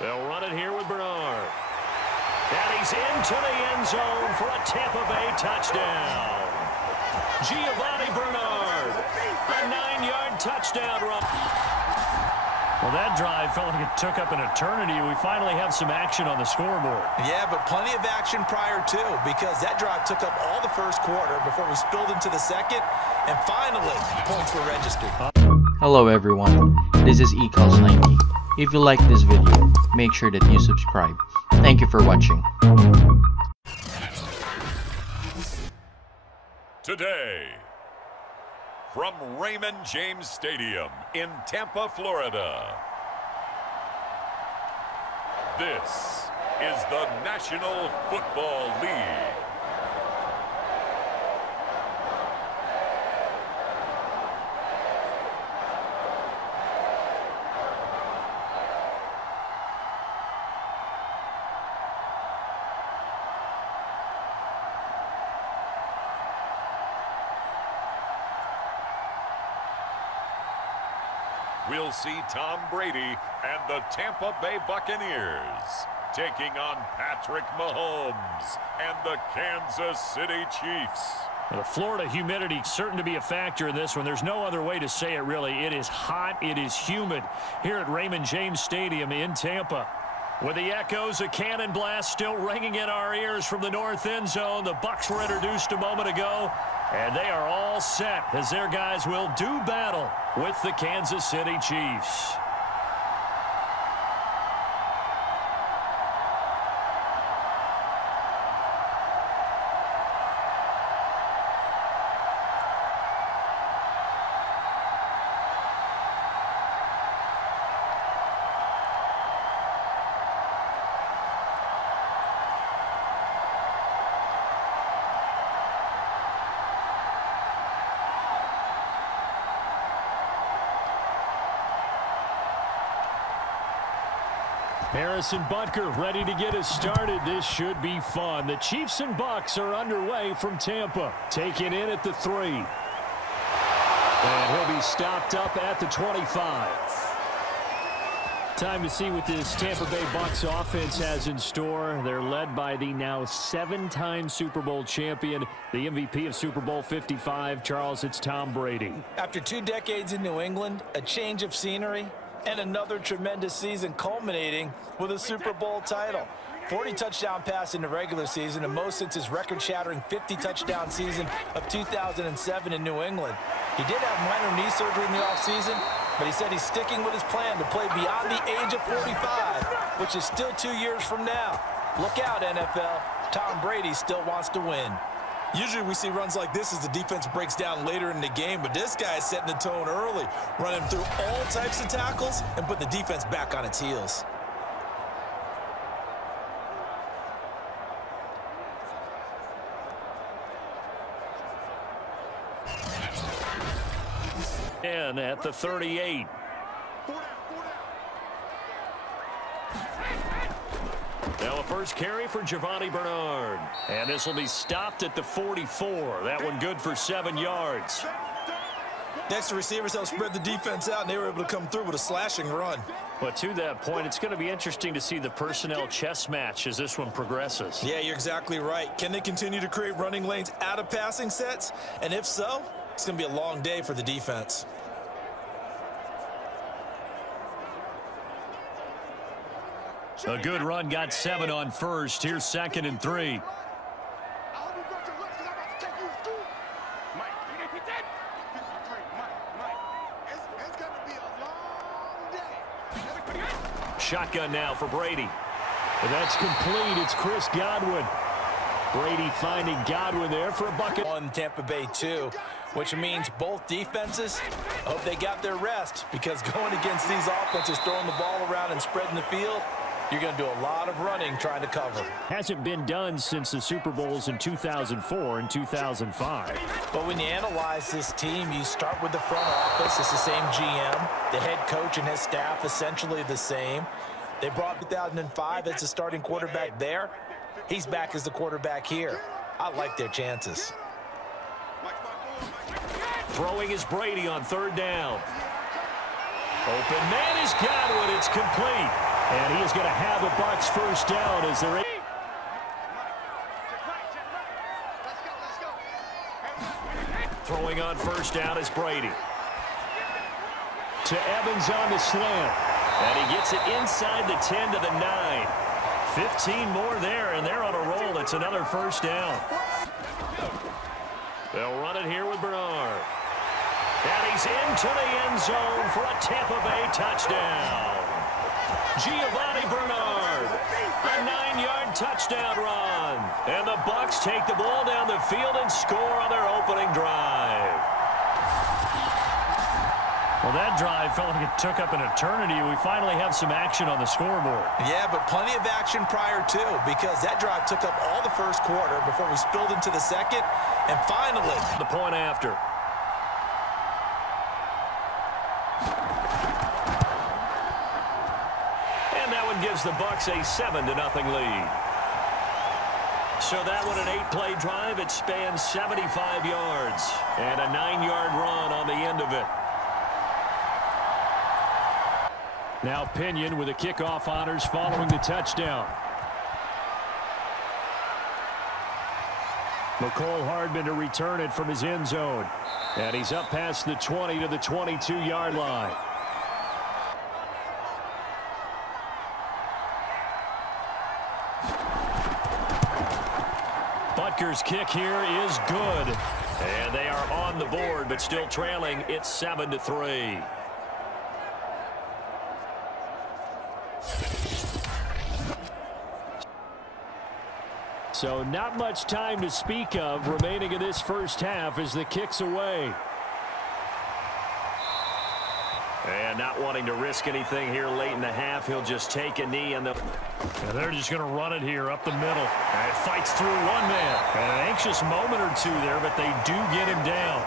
They'll run it here with Bernard. And he's into the end zone for a Tampa Bay touchdown. Giovanni Bernard, a 9-yard touchdown run. Well, that drive felt like it took up an eternity. We finally have some action on the scoreboard. Yeah, but plenty of action prior to, because that drive took up all the first quarter before we spilled into the second, and finally, points were registered. Hello everyone, this is Ecos90. If you like this video, make sure that you subscribe. Thank you for watching. Today, from Raymond James Stadium in Tampa, Florida, this is the National Football League. We'll see Tom Brady and the Tampa Bay Buccaneers taking on Patrick Mahomes and the Kansas City Chiefs. The Florida humidity certain to be a factor in this one. There's no other way to say it, really. It is hot. It is humid here at Raymond James Stadium in Tampa. With the echoes of cannon blast still ringing in our ears from the north end zone, the Bucs were introduced a moment ago, and they are all set as their guys will do battle with the Kansas City Chiefs. Harrison Butker ready to get us started. This should be fun. The Chiefs and Bucs are underway from Tampa. Taking in at the 3. And he'll be stopped up at the 25. Time to see what this Tampa Bay Bucs offense has in store. They're led by the now 7-time Super Bowl champion, the MVP of Super Bowl 55. Charles, it's Tom Brady. After 2 decades in New England, a change of scenery, and another tremendous season culminating with a Super Bowl title. 40 touchdown pass in the regular season, and most since his record-shattering 50-touchdown season of 2007 in New England. He did have minor knee surgery in the offseason, but he said he's sticking with his plan to play beyond the age of 45, which is still 2 years from now. Look out, NFL. Tom Brady still wants to win. Usually we see runs like this as the defense breaks down later in the game, but this guy is setting the tone early, running through all types of tackles and putting the defense back on its heels. And at the 38. Now a first carry for Giovanni Bernard. And this will be stopped at the 44. That one good for 7 yards. Next, the receivers helped spread the defense out, and they were able to come through with a slashing run. But to that point, it's going to be interesting to see the personnel chess match as this one progresses. Yeah, you're exactly right. Can they continue to create running lanes out of passing sets? And if so, it's going to be a long day for the defense. A good run got 7 on first. Here's 2nd and 3. Shotgun now for Brady. And that's complete. It's Chris Godwin. Brady finding Godwin there for a bucket. On Tampa Bay 2, which means both defenses hope they got their rest, because going against these offenses, throwing the ball around and spreading the field, you're going to do a lot of running trying to cover. Hasn't been done since the Super Bowls in 2004 and 2005. But when you analyze this team, you start with the front office. It's the same GM. The head coach and his staff essentially the same. They brought 2005 as the starting quarterback there. He's back as the quarterback here. I like their chances. Throwing is Brady on 3rd down. Open man is Godwin. It's complete. And he is going to have a Bucs first down as they're... Throwing on first down is Brady. To Evans on the slant. And he gets it inside the 10 to the 9. 15 more there, and they're on a roll. It's another first down. They'll run it here with Bernard. And he's into the end zone for a Tampa Bay touchdown. Giovanni Bernard, a 9-yard touchdown run. And the Bucs take the ball down the field and score on their opening drive. Well, that drive felt like it took up an eternity. We finally have some action on the scoreboard. Yeah, but plenty of action prior to, because that drive took up all the first quarter before we spilled into the second. And finally, the point after. And that one gives the Bucs a 7-0 lead. So that one, an 8-play drive. It spans 75 yards. And a 9-yard run on the end of it. Now Pinion with the kickoff honors following the touchdown. McCole Hardman to return it from his end zone. And he's up past the 20 to the 22-yard line. Butker's kick here is good. And they are on the board, but still trailing. It's 7-3. So not much time to speak of remaining in this first half as the kick's away. And not wanting to risk anything here late in the half, he'll just take a knee. And they're just going to run it here up the middle. And it fights through one man. And an anxious moment or two there, but they do get him down.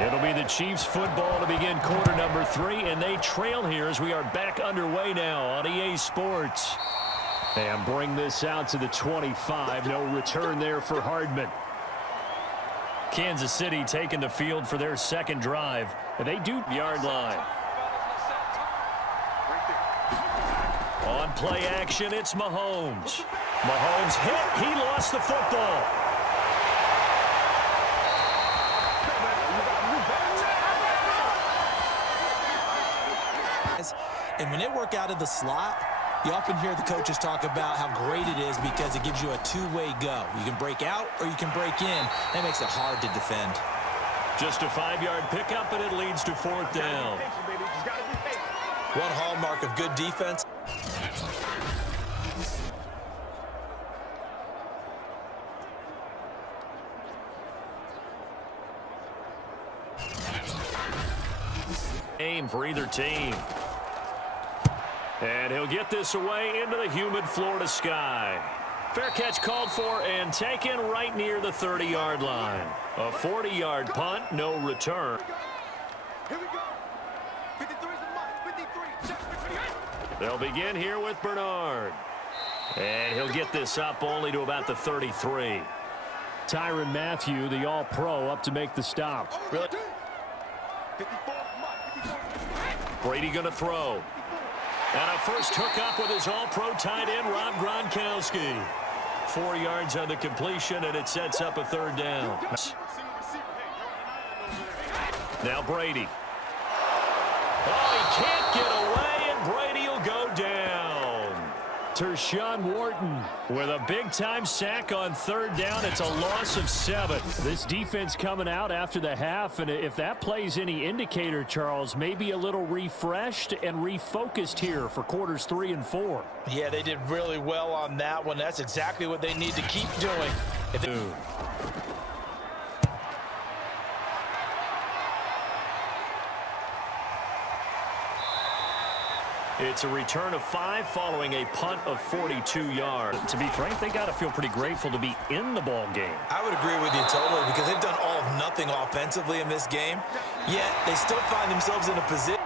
It'll be the Chiefs football to begin quarter number 3, and they trail here as we are back underway now on EA Sports. And bring this out to the 25. No return there for Hardman. Kansas City taking the field for their second drive. And they do yard line. On play action, it's Mahomes. Mahomes hit. He lost the football. And when they work out of the slot, you often hear the coaches talk about how great it is because it gives you a two-way go. You can break out or you can break in. That makes it hard to defend. Just a 5-yard pickup, and it leads to fourth down. One hallmark of good defense. Aim for either team. And he'll get this away into the humid Florida sky. Fair catch called for and taken right near the 30-yard line. A 40-yard punt, no return. They'll begin here with Bernard. And he'll get this up only to about the 33. Tyrann Mathieu, the All-Pro, up to make the stop. Really? Brady going to throw. And a first hookup with his All-Pro tight end, Rob Gronkowski. 4 yards on the completion, and it sets up a third down. Now Brady. Oh, he can't get away, and Brady will go down. Tershawn Wharton with a big-time sack on third down. It's a loss of 7. This defense coming out after the half, and if that plays any indicator, Charles, maybe a little refreshed and refocused here for quarters 3 and 4. Yeah, they did really well on that one. That's exactly what they need to keep doing. It's a return of 5 following a punt of 42 yards. To be frank, they got to feel pretty grateful to be in the ball game. I would agree with you totally because they've done all of nothing offensively in this game, yet they still find themselves in a position.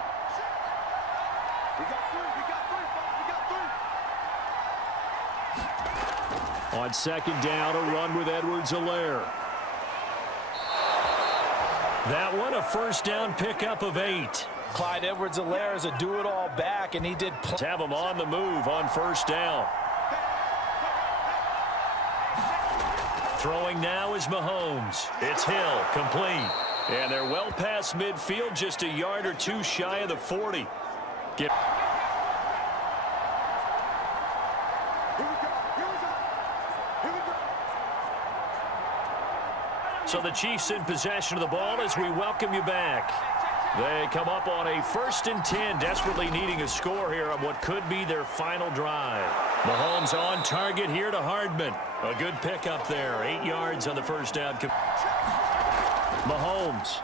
On second down, a run with Edwards-Helaire. That one, a first down pickup of 8. Clyde Edwards-Helaire is a do-it-all back, and he did. Have him on the move on first down. Throwing now is Mahomes. It's Hill, complete. And they're well past midfield, just a yard or two shy of the 40. So the Chiefs in possession of the ball as we welcome you back. They come up on a 1st and 10, desperately needing a score here on what could be their final drive. Mahomes on target here to Hardman. A good pickup there, 8 yards on the first down. Mahomes.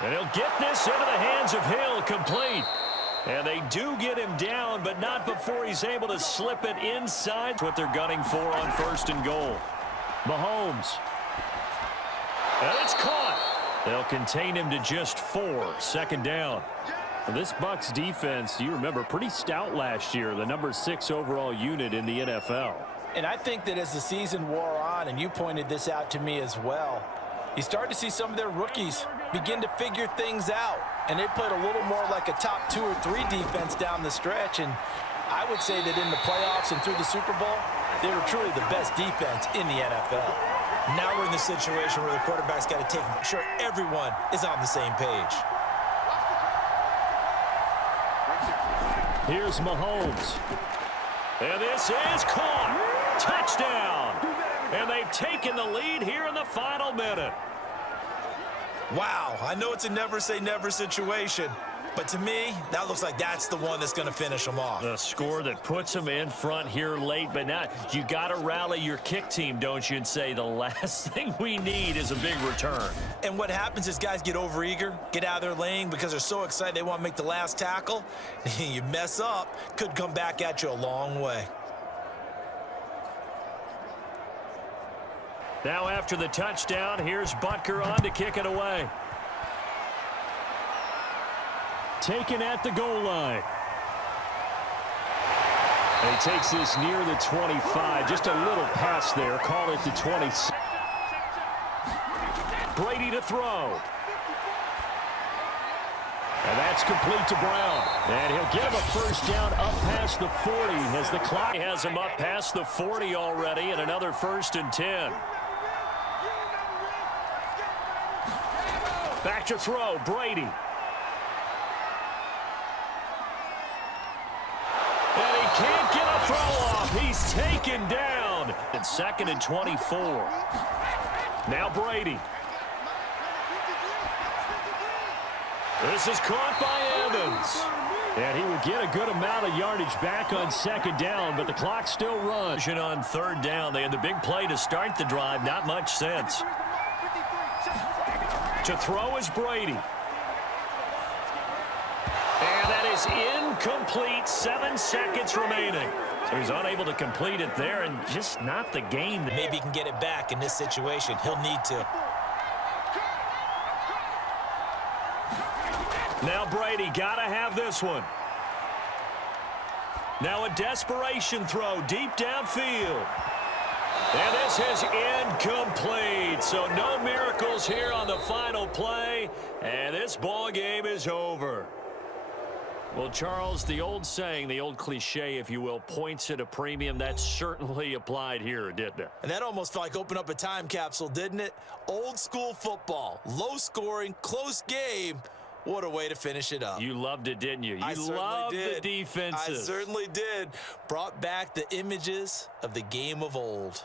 And he'll get this into the hands of Hill, complete. And they do get him down, but not before he's able to slip it inside. That's what they're gunning for on 1st and goal. Mahomes. And it's caught. They'll contain him to just 4. 2nd down. This Bucs defense, you remember, pretty stout last year, the number 6 overall unit in the NFL. And I think that as the season wore on, and you pointed this out to me as well, you start to see some of their rookies begin to figure things out. And they played a little more like a top 2 or 3 defense down the stretch. And I would say that in the playoffs and through the Super Bowl, they were truly the best defense in the NFL. Now we're in the situation where the quarterback's got to make sure everyone is on the same page. Here's Mahomes. And this is caught. Touchdown. And they've taken the lead here in the final minute. Wow, I know it's a never-say-never situation, but to me, that looks like that's the one that's going to finish them off. The score that puts them in front here late, but now you got to rally your kick team, don't you, and say the last thing we need is a big return. And what happens is guys get overeager, get out of their lane because they're so excited they want to make the last tackle. You mess up, could come back at you a long way. Now after the touchdown, here's Butker on to kick it away. Taken at the goal line. And he takes this near the 25. Just a little pass there. Call it the 20. Brady to throw. And that's complete to Brown. And he'll get him a first down up past the 40 as the clock has him up past the 40 already, and another 1st and 10. Back to throw, Brady. And he can't get a throw off. He's taken down. It's 2nd and 24. Now Brady. This is caught by Evans. And he will get a good amount of yardage back on 2nd down, but the clock still runs. On 3rd down, they had the big play to start the drive. Not much sense. To throw is Brady. And that is incomplete. 7 seconds remaining. So he's unable to complete it there, and just not the game. Maybe he can get it back in this situation. He'll need to. Now Brady, gotta have this one. Now a desperation throw deep downfield. And this is incomplete. So no miracles here on the final play. And this ball game is over. Well, Charles, the old saying, the old cliche, if you will, points at a premium. That certainly applied here, didn't it? And that almost felt like opened up a time capsule, didn't it? Old school football, low scoring, close game. What a way to finish it up. You loved it, didn't you? You loved the defenses. I certainly did. Brought back the images of the game of old.